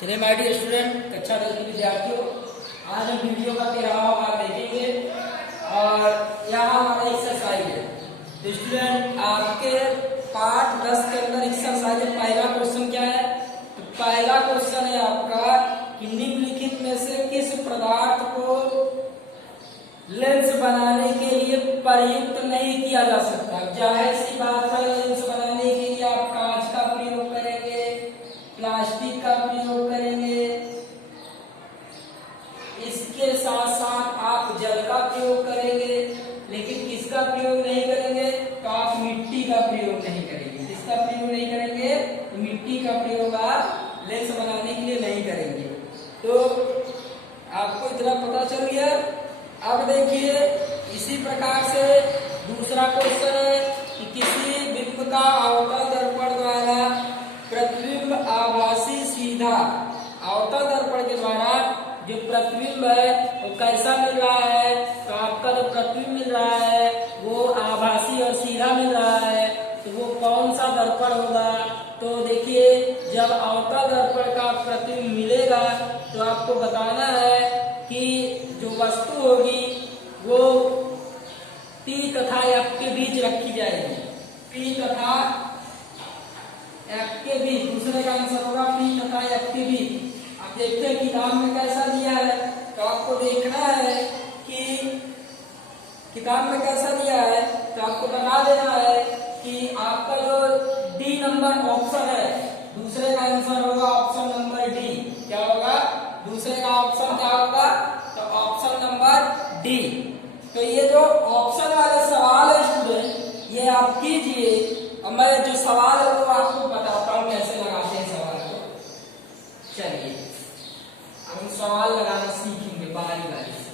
चलिए my dear student, कक्षा 10 के विद्यार्थियों, आज हम वीडियो का 13वां भाग देखेंगे और यहाँ हमारा एक्सरसाइज है। तो स्टूडेंट, आपके पार्ट 10 के अंदर एक्सरसाइज है। पहला क्वेश्चन क्या है? तो पहला क्वेश्चन है आपका कि निम्नलिखित में से किस पदार्थ को लेंस बनाने के लिए प्रयुक्त नहीं किया जा सकता। जाहिर सी बात है, लेंस बनाने के लिए आप कांच का प्रयोग करेंगे, प्लास्टिक का प्रयोग करेंगे, इसके साथ साथ आप जल का प्रयोग करेंगे, लेकिन किसका प्रयोग नहीं करेंगे? तो आप मिट्टी का प्रयोग नहीं करेंगे। किसका प्रयोग नहीं करेंगे? तो मिट्टी का प्रयोग आप लेंस बनाने के लिए नहीं करेंगे। तो आपको इतना पता चल गया। अब देखिए, इसी प्रकार से दूसरा क्वेश्चन है कि किसी बिंब का अवतल दर्पण द्वारा प्रतिबिंब आभासी सीधा। अवतल दर्पण के द्वारा जो प्रतिबिंब है वो कैसा मिल रहा है? तो आपका जो प्रतिबिंब मिल रहा है वो आभासी और सीधा मिल रहा है। तो वो कौन सा दर्पण होगा? तो देखिए, जब अवतल दर्पण का प्रतिबिंब मिलेगा तो आपको बताना है कि जो वस्तु होगी वो P तथा F के बीच रखी जाएगी। P तथा F के बीच, दूसरे का आंसर होगा P तथा F के बीच। आप देखते हैं किताब में कैसा दिया है, तो आपको देखना है कि किताब में कैसा दिया है। तो आपको बता देना है कि आपका जो डी नंबर ऑप्शन है, दूसरे का आंसर होगा ऑप्शन नंबर डी। क्या होगा? दूसरे का ऑप्शन क्या होगा? तो ऑप्शन नंबर डी। तो ये जो ऑप्शन वाले सवाल है स्टूडेंट, ये आप कीजिए और मैं जो सवाल है वो आपको बताता हूँ कैसे लगाते हैं सवाल को। चलिए, अब हम सवाल लगाना सीखेंगे बारी बारी से।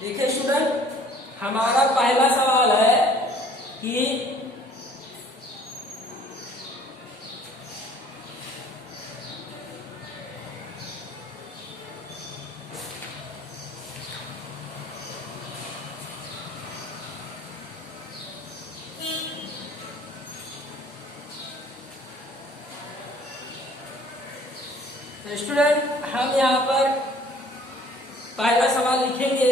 देखिए स्टूडेंट, हमारा पहला सवाल है कि स्टूडेंट, हम यहाँ पर पहला सवाल लिखेंगे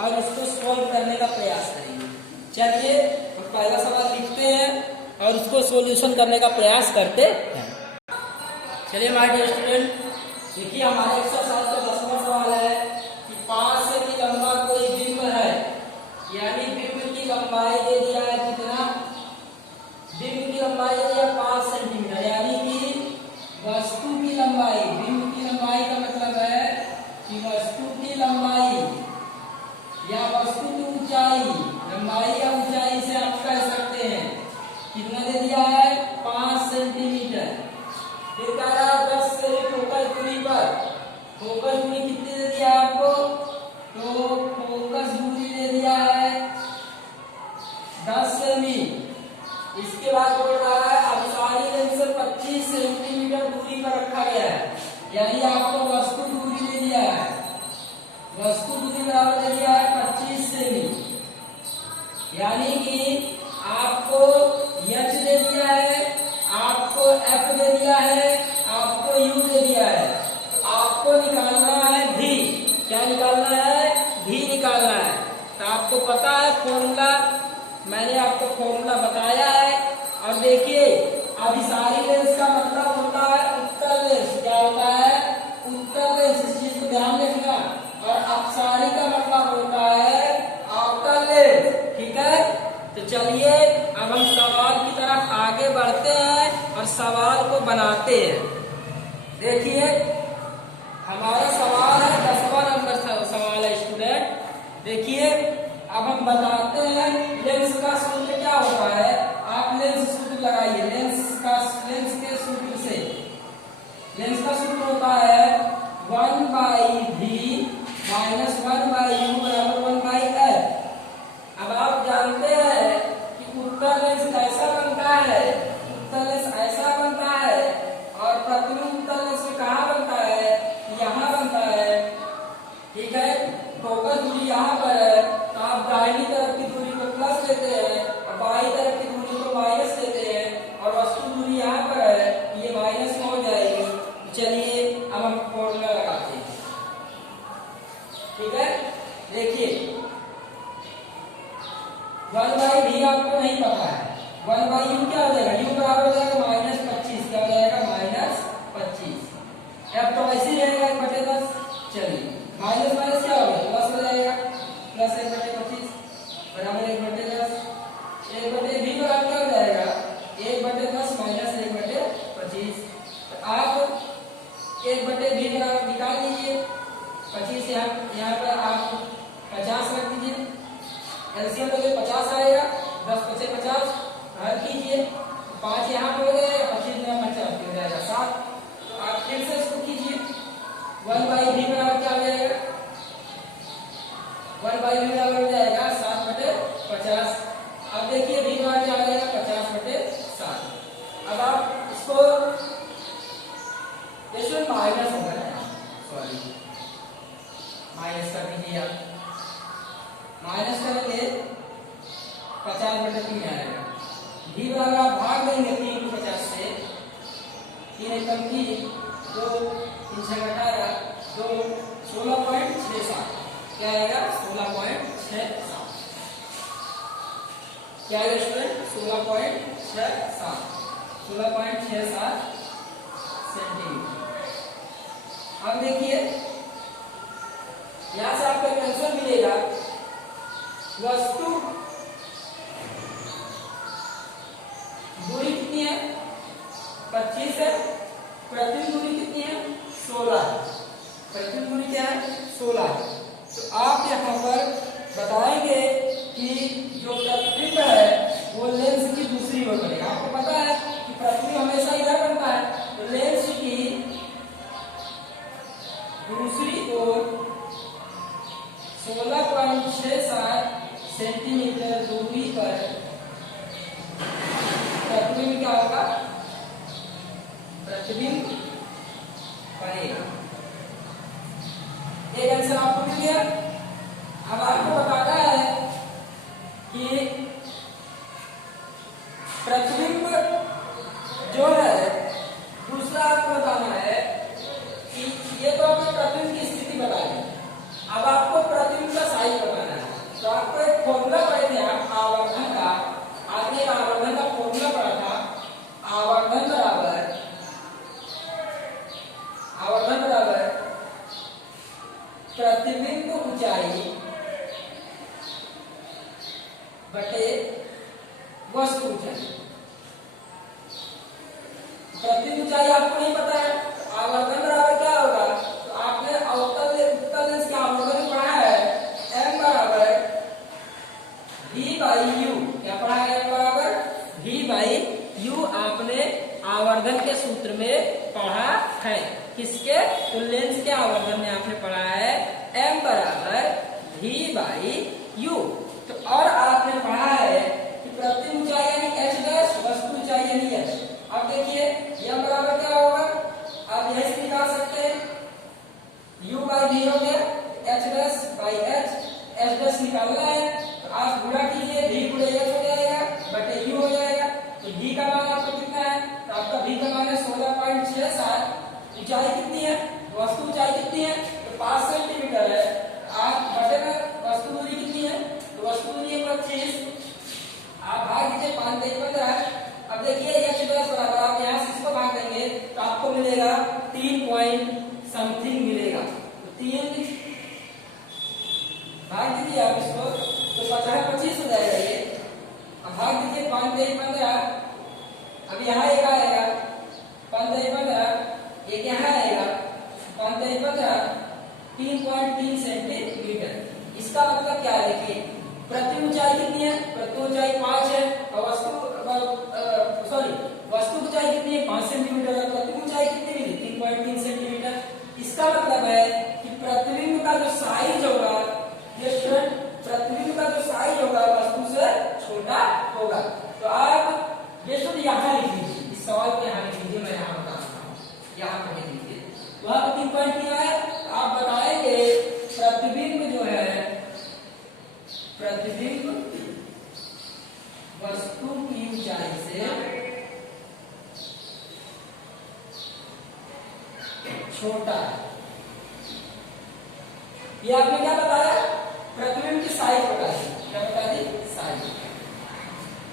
और उसको सॉल्व करने का प्रयास करेंगे। चलिए, हम पहला सवाल लिखते हैं और उसको सॉल्यूशन करने का प्रयास करते हैं। चलिए माय डियर स्टूडेंट, देखिए हमारे एक्सरसाइज का 10वां सवाल है कि 5 सेमी लंबा कोई बिंब है, यानी बिंब की लंबाई दे दिया है कितना? बिंब की लंबाई दे दिया 5 सेंटीमीटर, यानी कि वस्तु की लंबाई, बिंब की लंबाई का मतलब है कि वस्तु की लंबाई या वस्तु की ऊंचाई, लंबाई या ऊंचाई से आप कह सकते हैं कितना दे दिया है? 5 सेंटीमीटर। फिर कह रहा है 10 से फोकस दूरी पर। फोकस दूरी कितनी दे दिया है आपको? तो फोकस दूरी दे दिया है 10 सेमी। इसके बाद बोल रहा है अभिसारी लेंस से 25 सेंटीमीटर दूरी पर रखा गया है, यानी आपको वस्तु दूरी दे दिया है। वस्तु दूरी बराबर दे दिया है 25 सेमी, यानी कि आपको H दे दिया है, आपको F दे दिया है, आपको U दे दिया है। आपको निकालना है भी। क्या निकालना है? भी निकालना है। तो आपको पता है फॉर्मूला, मैंने आपको फॉर्मूला बताया है। और देखिए, अभिसारी लेंस का मतलब होता है उत्तल लेंस। क्या होता है? उत्तल लेंस। इस चीज को ध्यान रखना। और अपसारी का मतलब होता है अवतल लेंस। ठीक है? तो चलिए, अब हम सवाल की तरफ आगे बढ़ते हैं और सवाल को बनाते हैं। देखिए, हमारा सवाल है 10वां नंबर सवाल है स्टूडेंट। देखिए, अब हम बताते हैं लेंस का सूत्र क्या होता है। आप लेंस सूत्र लगाइए। लेंस के सूत्र से, लेंस का सूत्र होता है 1/v माइनस 1/u बराबर 1/l। अब आप जानते हैं कि उत्तल लेंस कैसा बनता है? उत्तल लेंस ऐसा बनता है और प्रतिबिंब उत्तल लेंस में कहाँ बनता है? यहाँ बनता है। ठीक है? फोकस दूरी यहाँ पर है, तो आप दाहिनी तरफ की दूरी को प्लस लेते हैं और बाईं तरफ की दूरी को माइनस लेते हैं, और वस्तु दूरी यहाँ पर है, ये माइनस में हो जाएगी। चलिए वही आपको नहीं पता है। 1/u क्या हो जाएगा, u बराबर हो जाएगा -25, क्या हो जाएगा -25। अब तो ऐसे ही रहेगा 1/10। चलिए माइनस माइनस क्या हो गया, प्लस हो जाएगा, प्लस 1/25 बराबर 1/10। 1/v बराबर क्या हो जाएगा, 1/10 माइनस 1/25। आप 1/v बराबर निकाल लीजिए, 25 यहाँ पर आप 50 रख दीजिए, एलसीएम लोगे 50 आएगा, 10 × 5 = 50, हल कीजिए, 5 यहाँ पे हो जाएगा, 25 में 50 हो जाएगा 7। तो आप फिर से इसको कीजिए, 1/v बराबर क्या हो जाएगा, 1/v बराबर हो जाएगा 7/50। अब देखिए v बराबर क्या हो जाएगा 50/7। अब आप इसको इसमें माइनस होगा, सॉरी माइनस कर दीजिए, आप माइनस करेंगे 50/3 आएगा। v बराबर आप भाग देंगे 3 को 50 से, 3 एकम 3, 2 3 से घटाया 2, 16.67 क्या आएगा 16.67, क्या आएगा स्टूडेंट 16.67 सेंटीमीटर। अब देखिए यहां से आपको आंसर मिलेगा, वस्तु दूरी कितनी है 25 है, प्रतिबिंब दूरी कितनी है 16 है, प्रतिबिंब दूरी क्या है 16 है। तो आप यहाँ पर बताएंगे कि जो प्रतिबिंब है वो लेंस की दूसरी ओर बनेगा। आपको पता है कि प्रतिबिंब हमेशा इधर बनता है, तो लेंस की दूसरी ओर 16.67 सेंटीमीटर दूरी पर प्रतिबिंब क्या होगा, प्रतिबिंब बनेगा। एक आंसर आपको मिल गया। अब आपको बताना है कि प्रतिबिंब जो है, दूसरा आपको बताना है कि ये तो आपने प्रतिबिंब की स्थिति बता दी, अब आपको प्रतिबिंब का साइज बताना है। तो आपको एक फॉर्मूला पढ़े थे आप आवर्धन का, आपने आवर्धन का फॉर्मूला पढ़ा था, आवर्धन बराबर प्रतिबिंब ऊंचाई बटे वस्तु ऊंचाई। प्रतिबिंब ऊंचाई आपको नहीं पता है, तो आवर्धन बराबर क्या होगा, तो आपने अवतल लेंस के आवर्धन पढ़ा है, m बराबर v/u, क्या पढ़ा है m बराबर v/u, आपने आवर्धन के सूत्र में पढ़ा है। किसके, तो लेंस के आवर्धन में आपने पढ़ा है m बराबर v/u। तो और आपने पढ़ा है कि प्रतिबिंब ऊंचाई यानी h डैश, वस्तु ऊंचाई यानी h। अब देखिए m बराबर क्या होगा, आप यही से निकाल सकते हैं, u/v हो गया, h dash by h, h dash निकालना है तो आप गुणा कीजिए, v गुणे h हो जाएगा बटे u हो जाएगा। तो v का मान आपको कितना है, तो आपका v का मान है 16.67। ऊंचाई कितनी है, वस्तु ऊंचाई कितनी है, तो 5 सेंटीमीटर है। आप बटे में वस्तु दूरी कितनी है, तो वस्तु दूरी 25, आप भाग दीजिए 5 × 15। अब देखिए h डैश बराबर आप यहाँ से इसको भाग देंगे तो आपको मिलेगा 3 पॉइंट समथिंग मिलेगा। तो 3 भाग दीजिए आप इसको, तो 25 हो जाएगा ये। अब भाग दीजिए 5 × 15, अब यहाँ एक आएगा 5 × 15, एक यहाँ आएगा 5 × 15, 3.3 सेंटीमीटर। इसका मतलब क्या है, देखिए प्रति ऊंचाई कितनी है, प्रति ऊंचाई 5 है और वस्तु ऊंचाई कितनी है 5 सेंटीमीटर है, प्रति ऊंचाई कितनी मिली 3.3 सेंटीमीटर। इसका मतलब है कि प्रतिबिंब का जो साइज होगा, ये स्टूडेंट प्रतिबिंब का जो साइज होगा वस्तु से छोटा होगा। तो आप ये सब यहाँ लिख लीजिए, इस सवाल को यहाँ लिख लीजिए, मैं यहाँ बता रहा हूँ, यहाँ पर लिख लीजिए। वहां पर 3.3 है, आप बताएंगे प्रतिबिंब जो है, प्रतिबिंब वस्तु की ऊंचाई से छोटा है। ये आपने क्या बताया, प्रतिबिंब की साइज बता दी, क्या बता दी, साइज।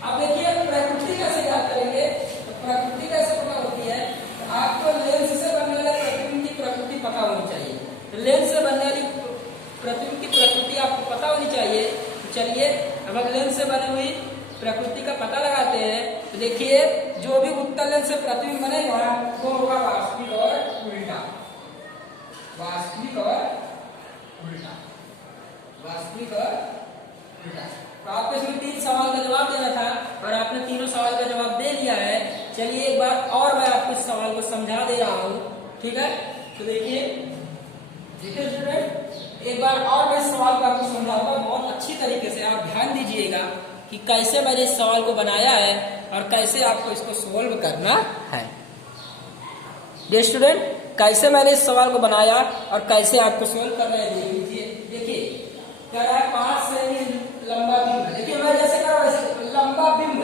अब देखिए प्रकृति कैसे याद करेंगे, तो प्रकृति कैसे पता होती है, तो आपको लेंस से बनने वाले प्रतिबिंब की प्रकृति पता होनी चाहिए। तो लेंस से बनने वाली प्रतिबिंब की प्रकृति आपको पता होनी चाहिए। तो चलिए अब हम लेंस से बनी हुई प्रकृति का पता लगाते हैं। तो देखिए जो भी उत्तल लेंस से प्रतिबिंब बनेगा वो होगा वास्तविक और उल्टा, वास्तविक और उल्टा, वास्तविक और उल्टा। तो आपको इसमें 3 सवाल का जवाब देना था और आपने तीनों सवाल का जवाब दे दिया है। चलिए एक बार और मैं आपको इस सवाल को समझा दे रहा हूँ, ठीक है। तो देखिए स्टूडेंट एक बार और मैं इस सवाल को आपको समझाऊंगा बहुत अच्छी तरीके से। आप ध्यान दीजिएगा कि कैसे मैंने इस सवाल को बनाया है और कैसे आपको इसको सोल्व करना है। डियर स्टूडेंट, कैसे मैंने इस सवाल को बनाया और कैसे आपको सोल्व करना है देख लीजिए। देखिए क्या है 5 सेमी लंबा बिंब। देखिए मैं जैसे कर रहा हूं वैसे लंबा बिंब,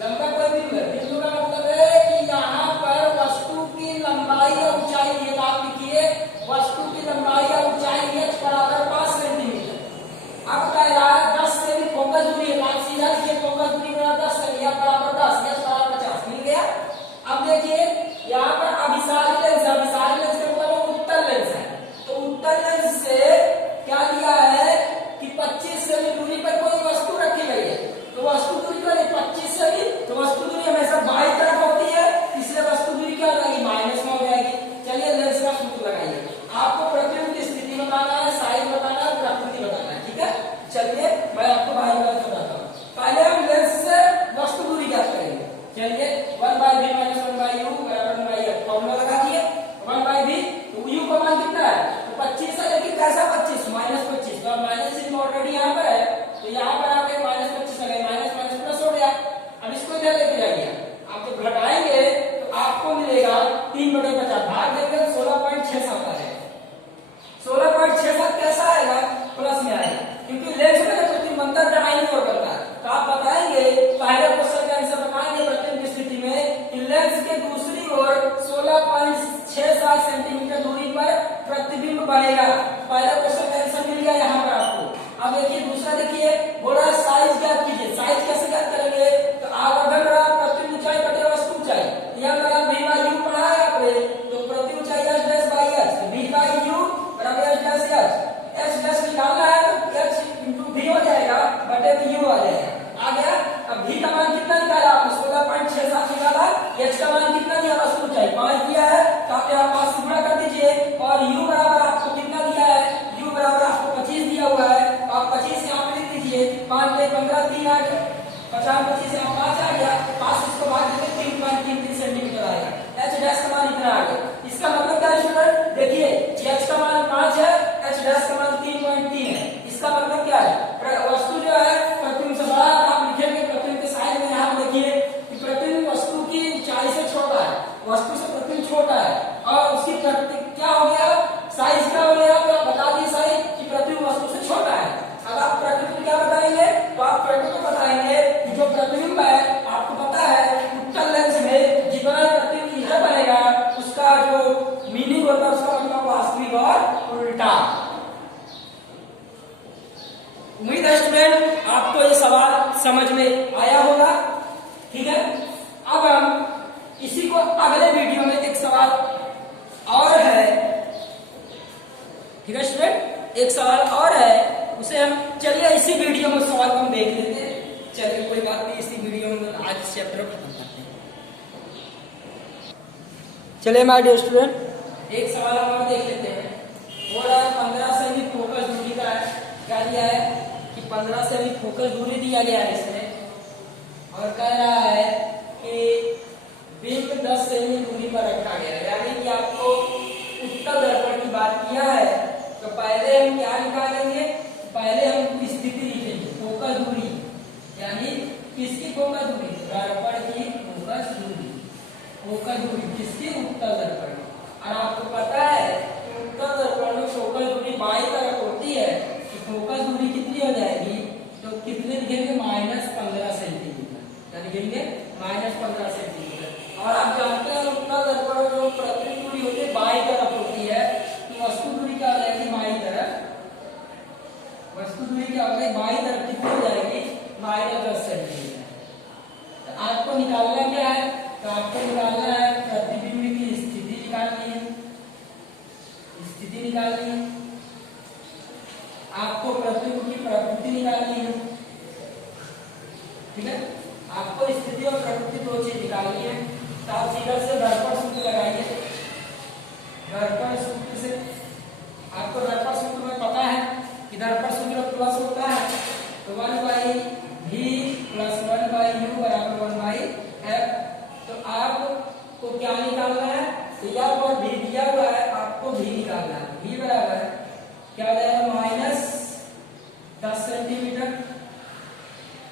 लंबा कोई बिंब, बिंदु का मतलब है कि यहाँ पर वस्तु की लंबाई और ऊंचाई ये आप लिखिए, वस्तु की लंबाई और ऊंचाई h बराबर 5 सेंटीमीटर। अब कह रहा है 10 सेमी फोकस दूरी है, आप सीधा लिखिए फोकस दूरी बराबर 10 सेमी बराबर 10, h बराबर 50 मिल गया। अब देखिए यहाँ पर अभिसारी लेंस है, अभिसारी लेंस का मतलब उत्तल लेंस है। तो उत्तल लेंस से क्या दिया है कि 25 सेमी दूरी पर कोई वस्तु रखी गई है। तो वस्तु दूरी का 25 सेमी, तो वस्तु दूरी हमेशा बाईं तरफ होती है, इसलिए वस्तु दूरी क्या हो जाएगी माइनस में हो जाएगी। चलिए लेंस का सूत्र लगाइए। आपको प्रतिबिंब की स्थिति बताना है, साइज बताना है, प्रकृति बताना है, ठीक है। चलिए मैं आपको बाहर वाला बताता हूँ। पहले हम लेंस से वस्तु दूरी ज्ञात करेंगे। चलिए 1/v - 1/u बराबर 1/f फॉर्मूला लगा दिए। 1/v तो u का मान कितना है, तो 25 है, लेकिन कैसा 25 -25, तो माइनस चिन्ह ऑलरेडी यहाँ पर है, तो यहाँ पर आपके -25 आ गए, माइनस माइनस प्लस हो गया। अब इसको इधर लेके जाइए, आप जब घटाएंगे तो आपको मिलेगा 3/50, भाग देंगे 16.67 आएगा। 16.67 कैसा आएगा, प्लस में आएगा, क्योंकि लेंस में प्रतिबिंब बनता है दाहिनी ओर बनता है। तो आप बताएंगे पहले क्वेश्चन का आंसर बताएंगे प्रतिबिंब की स्थिति में कि लेंस के दूसरी ओर 16.67 सेंटीमीटर दूरी पर प्रतिबिंब बनेगा। पहला क्वेश्चन का आंसर मिल गया यहाँ पर आपको। अब देखिए दूसरा, देखिए बोला साइज ज्ञात कीजिए। साइज कैसे ज्ञात करेंगे, तो आवर्धन बराबर प्रतिबिंब ऊंचाई बटे वस्तु ऊंचाई। यहाँ पर v/u पढ़ा है आपने, तो प्रति ऊंचाई h dash by h, v/u बराबर h डैश h डैश निकालना है तो h × v हो जाएगा बटे में u आ जाएगा। आ गया। अब v का मान कितना निकाला आपने, 16.67 निकाला। h का मान कितना दिया, वस्तु ऊंचाई 5 दिया है, तो आप यहाँ 5 से गुणा कर दीजिए। और u बराबर आपको कितना दिया है, u बराबर आपको 25 दिया हुआ है, तो आप 25 यहाँ पे लिख दीजिए। 5 × 15 3 आ गया, 50 25 यहाँ 5 आ गया, 5 इसको भाग देंगे 3.33 सेंटीमीटर आएगा। h डैश का मान इतना आ गया। इसका मतलब क्या है स्टूडेंट, देखिए h का मान 5 है, h डैश का मान 3.3 है। इसका मतलब क्या है, वस्तु जो है प्रतिबिंब से बड़ा, आप लिखेंगे प्रतिबिंब के साइज में यहाँ देखिए कि प्रतिबिंब वस्तु की ऊंचाई से छोटा है, वस्तु से प्रतिबिंब छोटा है, और उसकी प्रकृति क्या हो गया, साइज क्या हो गया, तो आप बता दिए साइज कि प्रतिबिंब वस्तु से छोटा है। अब आप प्रकृति क्या बताएंगे, तो आप प्रकृति बताएंगे कि जो प्रतिबिंब है आपको पता है उत्तल लेंस में जितना प्रतिबिंब इधर बनेगा उसका जो मीनिंग होता है उसका मतलब वास्तविक और उल्टा। उम्मीद है स्टूडेंट आपको ये सवाल समझ में आया होगा, ठीक है। अब हम इसी को अगले वीडियो में एक सवाल और है, ठीक है स्टूडेंट, एक सवाल और है, उसे हम चलिए इसी वीडियो में सवाल को हम देख लेते हैं। चलिए कोई बात नहीं, इसी वीडियो में आज इस चैप्टर को खत्म करते हैं। चलिए माय डियर स्टूडेंट एक सवाल हम और देख लेते हैं। वो 15 सेमी फोकस दूरी का है, क्या दिया है कि 15 सेमी फोकस दूरी दिया गया है इसमें, और कह रहा है कि बिंब 10 सेमी दूरी पर रखा गया है, यानी कि आपको उत्तल दर्पण की बात किया है। तो पहले हम क्या निकालेंगे, पहले हम स्थिति लिखेंगे फोकस दूरी, यानी किसकी फोकस दूरी, दर्पण की फोकस दूरी, फोकस दूरी किसकी, उत्तल दर्पण। और आपको पता है कि उत्तल दर्पण में फोकस दूरी बाईं तरफ होती है, तो फोकस दूरी कितनी हो जाएगी, तो कितने लिखेंगे -15 सेंटीमीटर, क्या लिखेंगे -15 सेंटीमीटर। और आप जानते हैं उत्तल दर्पण में जो प्रतिबिंब दूरी होती है बाईं तरफ होती है, तो वस्तु दूरी क्या हो जाएगी बाईं तरफ, वस्तु दूरी क्या हो जाएगी बाईं तरफ कितनी हो जाएगी -10 सेंटीमीटर। निकालनी है, आपको प्रतिबिंब की प्रकृति निकालनी है, ठीक है। आपको स्थिति और प्रकृति दो चीज निकालनी है। तो आप सीधा से दर्पण सूत्र लगाइए। दर्पण सूत्र से आपको दर्पण सूत्र में पता है कि दर्पण सूत्र प्लस होता है, तो 1/v प्लस 1/u बराबर 1/f। तो आपको क्या निकालना है, दिया और v दिया हुआ है, आपको v निकालना है। v बराबर क्या हो जाएगा, -10 सेंटीमीटर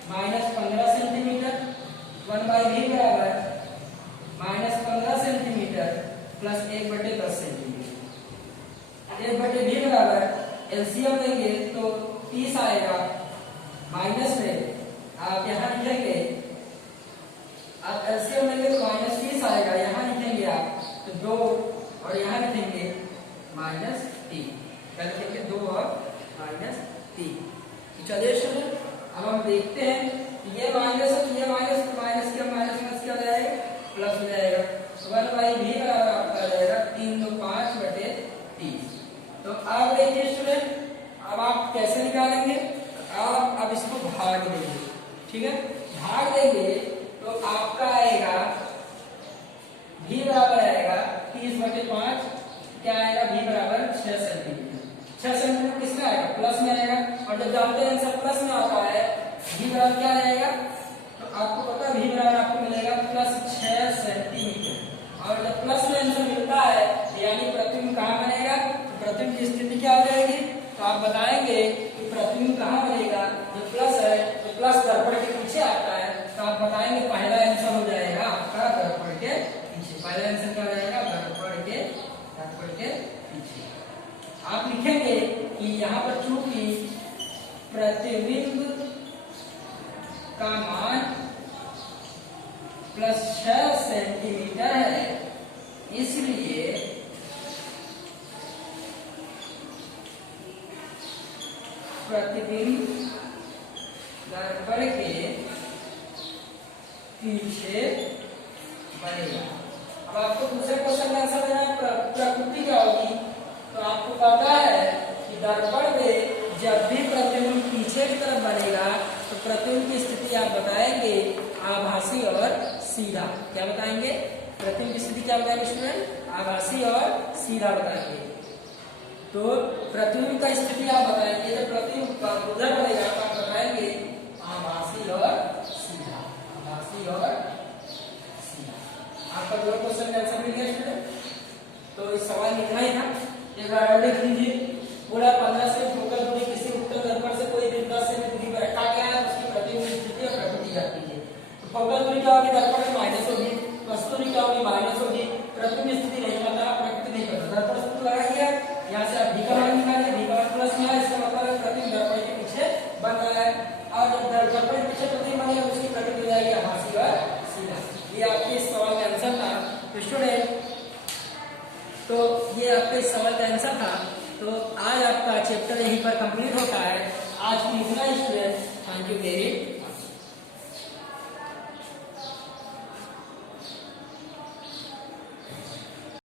-15 सेंटीमीटर, 1/v बराबर -15 सेंटीमीटर प्लस 1/10 सेंटीमीटर। 1/v बराबर एलसीएम लेंगे तो 30 आएगा, माइनस में आप यहाँ लिखेंगे, आप एलसीएम लेंगे तो -30 आएगा, यहाँ लिखेंगे आप तो 2 और यहाँ लिखेंगे -3, क्या लिखेंगे 2 और -3। चलिए स्टूडेंट अब हम देखते हैं, ये माइनस और ये माइनस, तो माइनस क्या क्या हो जाएगा, प्लस हो जाएगा। 1/v बराबर आपका आ जाएगा 3 2 5/30। तो अब देखिए स्टूडेंट, अब आप कैसे निकालेंगे, आप अब इसको भाग देंगे, ठीक है। भाग देंगे तो आपका आएगा v बराबर आएगा 30/5, क्या आएगा, v बराबर 6 सेंटीमीटर। 6 सेंटीमीटर किसमें आएगा, प्लस में आएगा, और जब जानते हैं आंसर प्लस में आता है, v बराबर क्या आएगा, तो आपको पता v बराबर आपको मिलेगा +6 सेंटीमीटर। और जब प्लस में आंसर मिलता है यानी प्रतिबिंब कहाँ बनेगा, तो प्रतिबिंब की स्थिति क्या हो जाएगी, तो आप बताएंगे कि प्रतिबिंब कहाँ बनेगा, जो प्लस है तो प्लस दर्पण के पीछे आता है, तो आप बताएंगे पहला आंसर हो जाएगा आपका दर्पण के पीछे। पहला आंसर क्या हो जाएगा, दर्पण के पीछे। आप लिखेंगे कि यहाँ पर चूंकि प्रतिबिंब का मान +6 सेंटीमीटर है, इसलिए प्रतिबिंब दर्पण के पीछे बनेगा। अब आपको दूसरे क्वेश्चन का आंसर देना है, प्रकृति क्या होगी, तो आपको पता है कि दर्पण में जब भी प्रतिबिंब पीछे की तरफ बनेगा तो प्रतिबिंब की स्थिति आप बताएंगे आभासी और सीधा। क्या बताएंगे, प्रतिबिंब की स्थिति क्या बताएंगे स्टूडेंट, आभासी और सीधा बताएंगे। तो प्रतिबिंब का स्थिति आप बताएंगे, जब प्रतिबिंब उधर बनेगा तो आप बताएंगे आभासी और सीधा, आभासी और सीधा। आपका दोनों क्वेश्चन का आंसर मिल गया स्टूडेंट। तो इस सवाल में इतना ही था, एक बार और देख लीजिए। पूरा 15 से फोकल दूरी किसी उत्तल दर्पण से कोई भी 10 से दूरी पर रखा गया है, उसकी प्रतिबिंब स्थिति और प्रकृति याद कीजिए। तो फोकल दूरी क्या होगी, दर्पण में माइनस होगी, वस्तु दूरी क्या होगी, माइनस होगी, प्रतिबिंब स्थिति नहीं पता, प्रकृति नहीं पता, दर्पण सूत्र लगाइए, यहाँ से आप v का मान निकालिए, v का मान प्लस में है, इसका मतलब है प्रतिबिंब दर्पण के पीछे बन रहा है, और जब दर्पण के पीछे प्रतिबिंब बनेगा उसकी प्रकृति हो जाएगी आभासी और सीधा। ये आपके इस सवाल का आंसर था। तो स्टूडेंट, तो ये आपके इस सवाल का आंसर था। तो आज आपका चैप्टर यहीं पर कंप्लीट होता है। आज की इतना ही स्टूडेंट, थैंक यू वेरी